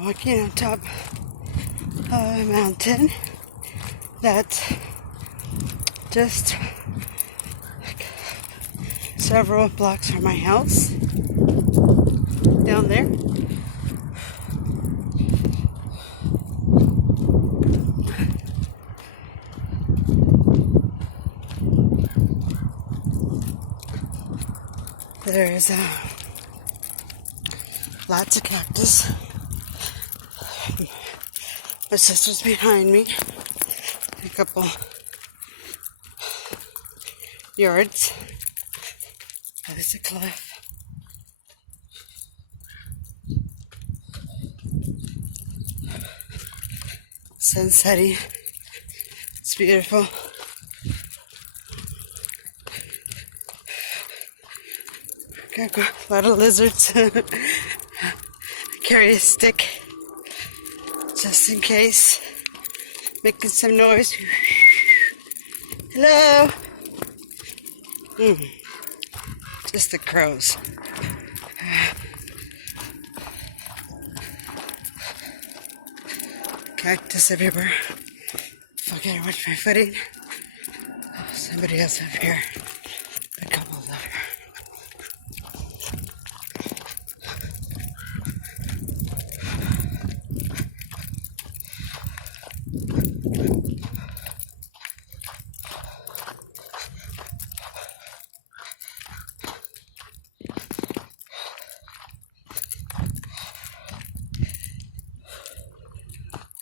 walking on top of a mountain that's just several blocks from my house down there. There's lots of cactus. My sister's behind me. A couple yards. There's a cliff. Sun setting. It's beautiful. Got a lot of lizards. Carry a stick just in case. Making some noise. Hello. Just the crows. Cactus everywhere. If I gotta watch my footing. Oh, somebody else up here. A couple of them.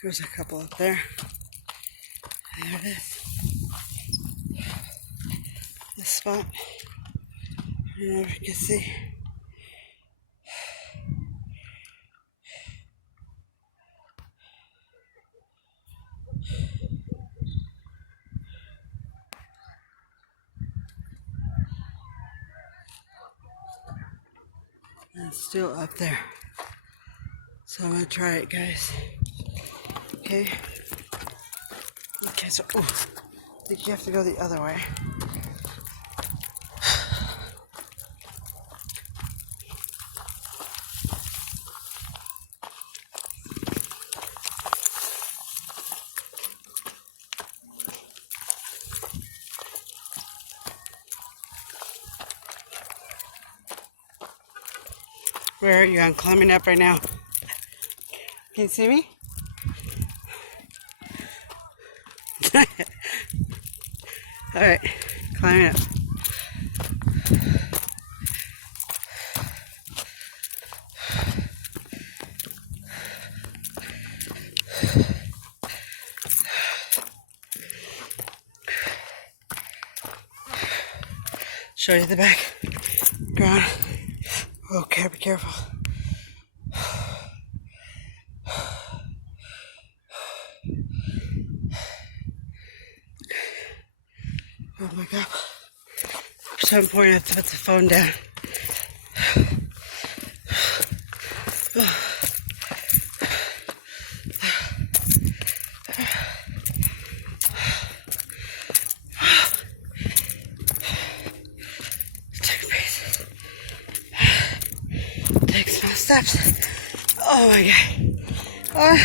There's a couple up there. There it is. This spot. I don't know if you can see. And it's still up there. So I'm gonna try it, guys. Okay. Okay, so I think you have to go the other way. Where are you? I'm climbing up right now. Can you see me? Alright, climb up. Show you the back ground. Okay, be careful. Oh my God. At some point I have to put the phone down. Take a breath. Take small steps. Oh my God.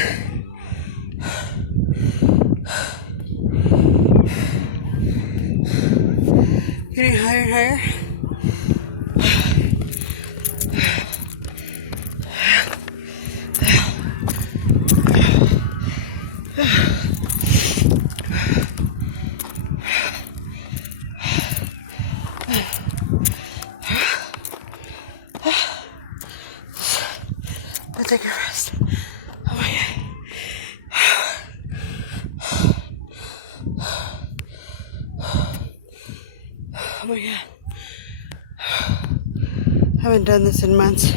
Getting higher and higher. I'll take a rest. Oh my God. Oh my God. I haven't done this in months.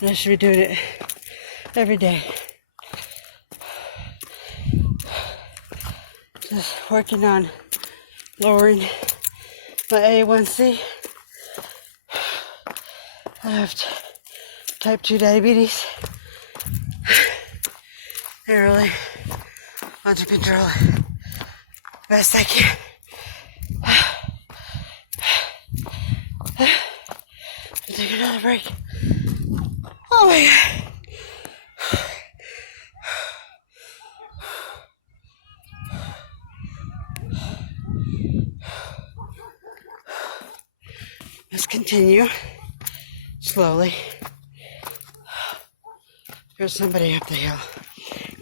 And I should be doing it every day. Just working on lowering my A1C. I have type 2 diabetes. I really want to control it best I can. Take another break. Oh my God. Let's continue slowly. There's somebody up the hill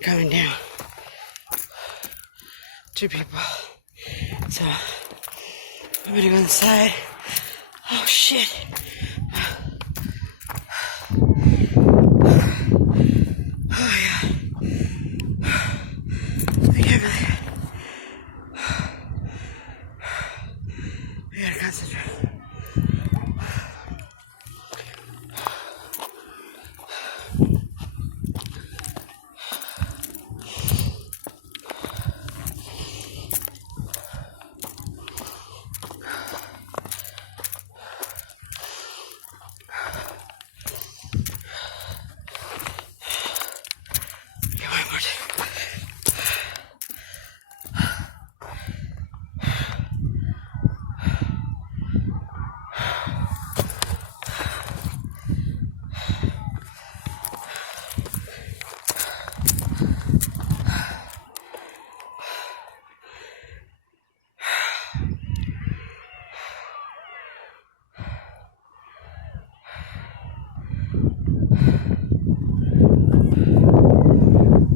coming down. 2 people. So I'm gonna go inside. Oh shit. Oh yeah. I can't believe it. I gotta concentrate.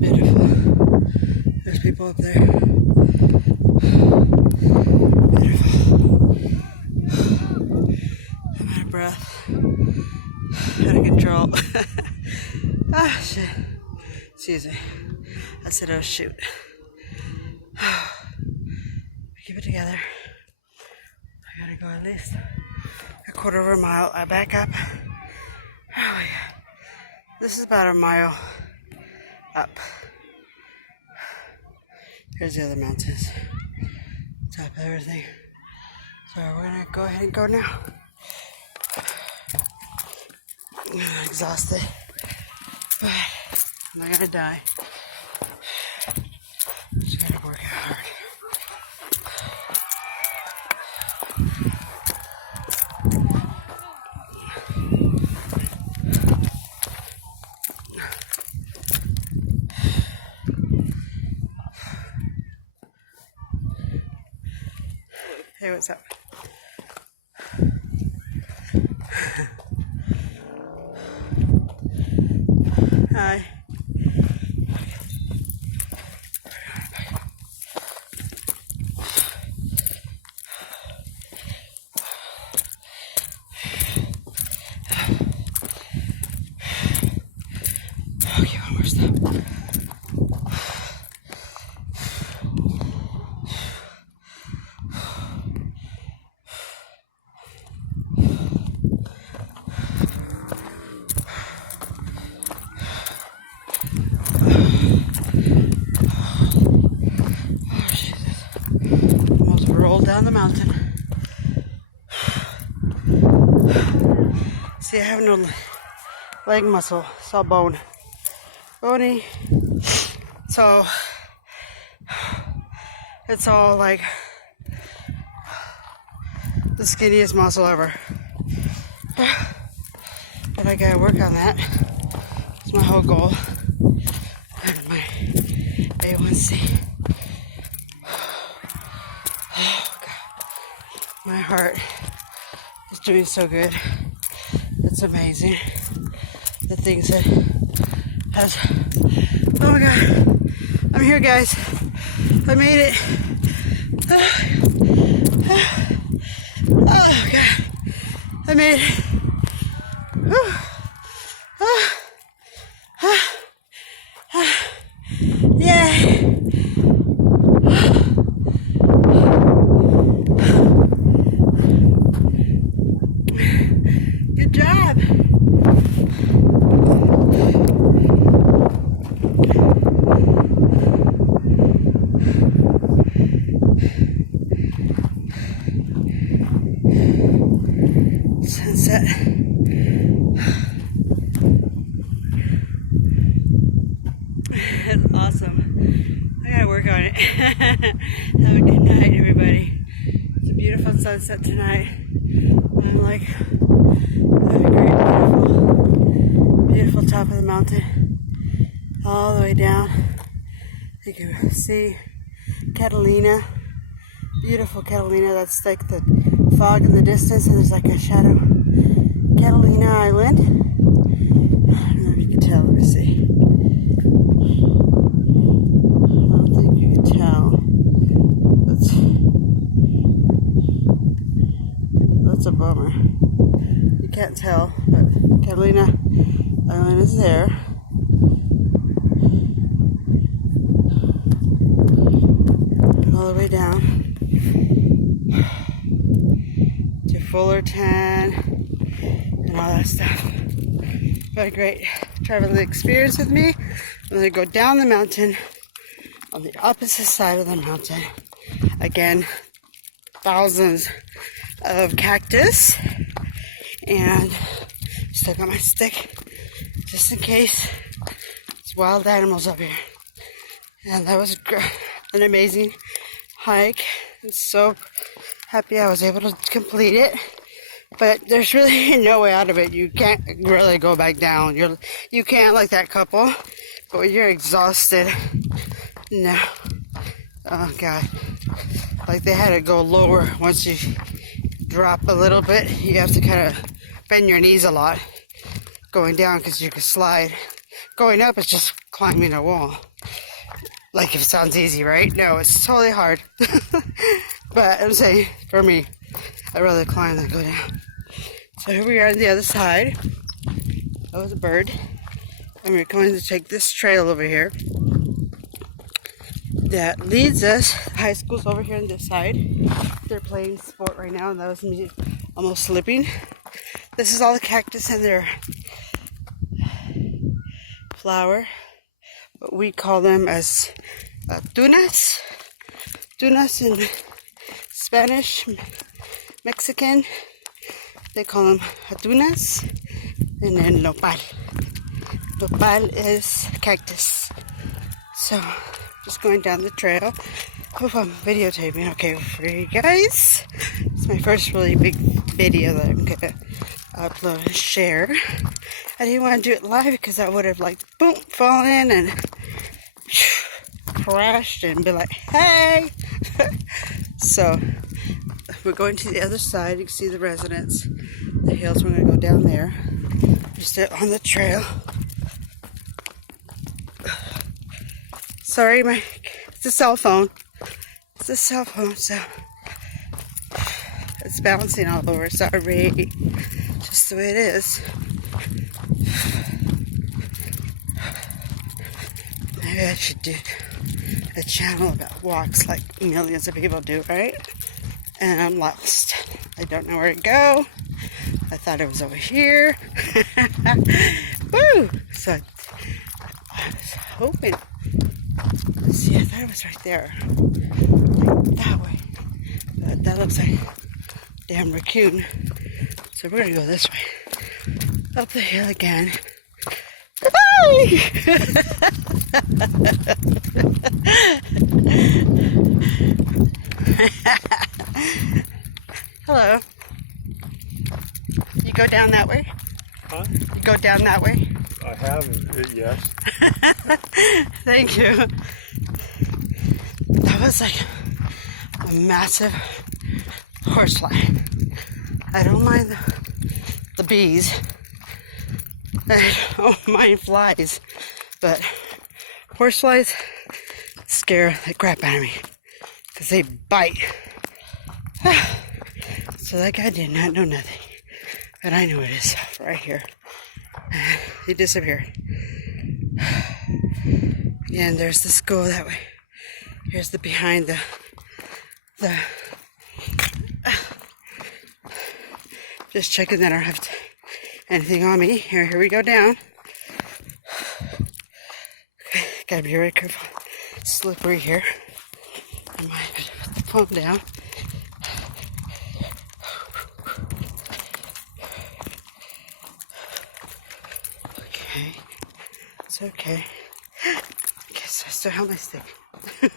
Beautiful. There's people up there. Beautiful. I'm out of breath. Out of control. Ah, shit. Excuse me. I said, oh, shoot. Keep it together. I gotta go at least a quarter of a mile. I back up. Oh, yeah. This is about a mile up. Here's the other mountains. Top of everything. So we're gonna go ahead and go now. I'm exhausted, but I'm not gonna die. Just gotta work hard. Hey, what's up? Hi. Okay, one more step. Almost rolled down the mountain. See, I have no leg muscle. It's all bone. Bony. So, it's all like the skinniest muscle ever. But I gotta work on that. It's my whole goal. And my A1C. Oh, God. My heart is doing so good. It's amazing. The things that has... Oh, my God. I'm here, guys. I made it. Oh, God. I made it. Yeah. Good job. Sunset. That's awesome. I gotta work on it. Have a good night, everybody. It's a beautiful sunset. sunset tonight. I'm like at a great, beautiful top of the mountain, all the way down. You can see Catalina, beautiful Catalina. That's like the fog in the distance, and there's like a shadow. Catalina Island. I don't know if you can tell. Let me see. I don't think you can tell. That's a bummer. You can't tell, but Catalina Island is there. All the way down to Fullerton and all that stuff. What a great traveling experience with me. I'm going to go down the mountain on the opposite side of the mountain. Again, thousands of cactus, and still got my stick just in case it's wild animals up here. And that was an amazing hike. I'm so happy I was able to complete it, but there's really no way out of it. You can't really go back down. You can't like that couple, but when you're exhausted, no. Oh God, like they had to go lower. Once you drop a little bit, you have to kind of bend your knees a lot going down because you can slide. Going up is just climbing a wall. Like, if it sounds easy, right? No, it's totally hard. But I'm saying, for me, I'd rather climb than go down. So here we are on the other side. That was a bird. And we're going to take this trail over here that leads us. High school's over here on this side. They're playing sport right now, and that was me almost slipping. This is all the cactus and their flower. But we call them as tunas. Tunas in Spanish, Mexican, they call them tunas. And then nopal. Nopal is cactus. So, just going down the trail. Hope I'm videotaping okay for you guys. It's my first really big video that I'm gonna upload and share. I didn't want to do it live because I would have like boom fallen and crashed and be like, hey. So we're going to the other side. You can see the residence, the hills. We're gonna go down there. Just on the trail. Sorry, it's a cell phone. It's a cell phone, so it's bouncing all over. Sorry, just the way it is. Maybe I should do a channel about walks like millions of people do, right? And I'm lost. I don't know where to go. I thought it was over here. Woo! So I was hoping. See, I thought it was right there. Like that way. But that looks like a damn raccoon. So we're gonna go this way. Up the hill again. Hello. You go down that way? Huh? You go down that way? I have, yes. Thank you. That was like a massive horsefly. I don't mind the bees. I don't mind flies. But horseflies scare the crap out of me. Because they bite. So that guy did not know nothing. But I know it is right here. He disappeared. Again, there's the school that way. Here's the behind the just checking that I don't have anything on me. Here we go down. Okay, gotta be very careful. It's slippery here. I might have to put the phone down. Okay, it's okay. I guess I still have my stick. In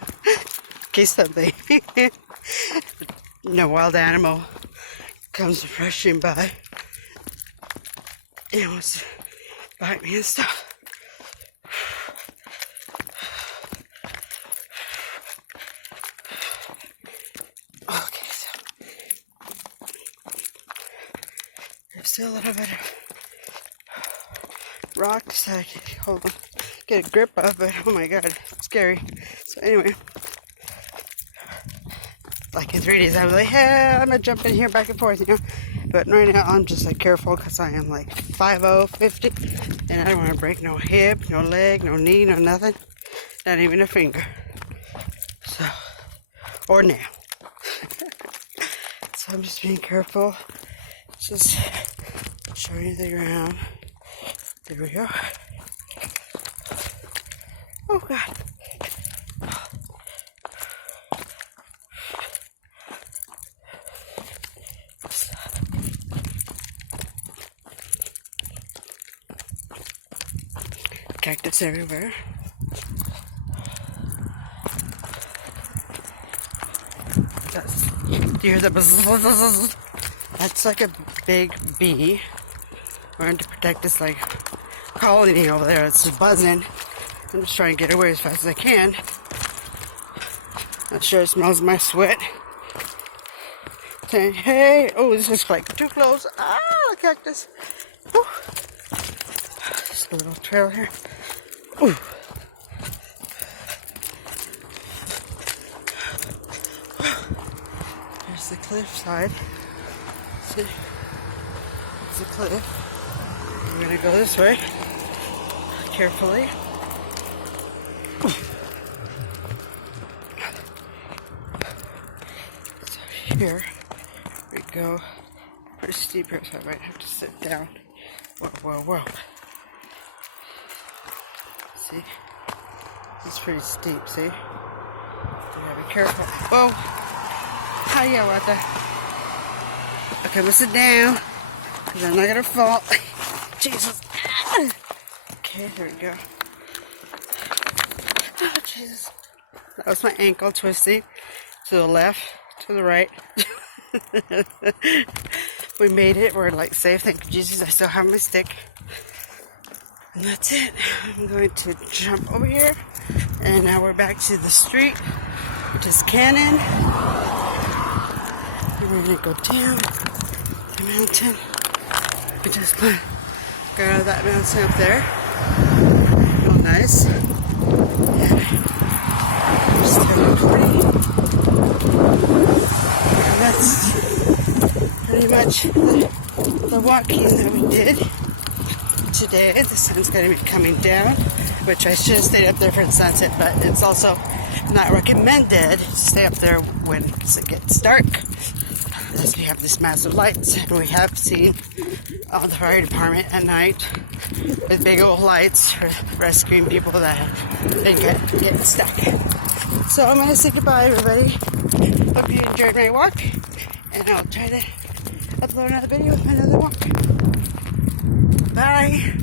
case something. no wild animal comes rushing by and wants to bite me and stuff. Okay, so there's still a little bit of rocks that I can hold on, get a grip of, but oh my god, it's scary. So anyway, like in 3 days I was like, hey, I'm gonna jump in here back and forth, you know. But right now I'm just like careful because I am like 5'0", 50, and I don't want to break no hip, no leg, no knee, no nothing, not even a finger. So, or nail. So I'm just being careful, just showing you the ground. There we go. Oh god. Cactus everywhere. Do you hear the buzz? That's like a big bee. Trying to protect this like colony over there. It's just buzzing. I'm just trying to get away as fast as I can. Not sure it smells my sweat. Saying, hey, oh, this is like too close. Ah, cactus. Whew. Just a little trail here. Ooh. There's the cliff side. See? It's a cliff. We're gonna go this way. Carefully. So here we go. Pretty steep here, so I might have to sit down. Whoa, whoa, whoa. See? It's pretty steep, see? You gotta be careful. Whoa! Hiya, what the? Okay, we'll sit down. Because I'm not gonna fall. Jesus. Okay, here we go. Oh, Jesus. That was my ankle twisting. To the left, to the right. We made it. We're like safe. Thank you, Jesus. I still have my stick. And that's it. I'm going to jump over here. And now we're back to the street, which is Cannon. And we're going to go down the mountain. We just got out of that mountain up there. Real nice. And still pretty. And that's pretty much the walking that we did today. The sun's going to be coming down, which I should have stayed up there for the sunset, but it's also not recommended to stay up there when it gets dark, as we have this massive lights. And we have seen the fire department at night with big old lights rescuing people that have been getting stuck. So I'm going to say goodbye, everybody. Hope you enjoyed my walk, and I'll try to upload another video of another walk. Bye.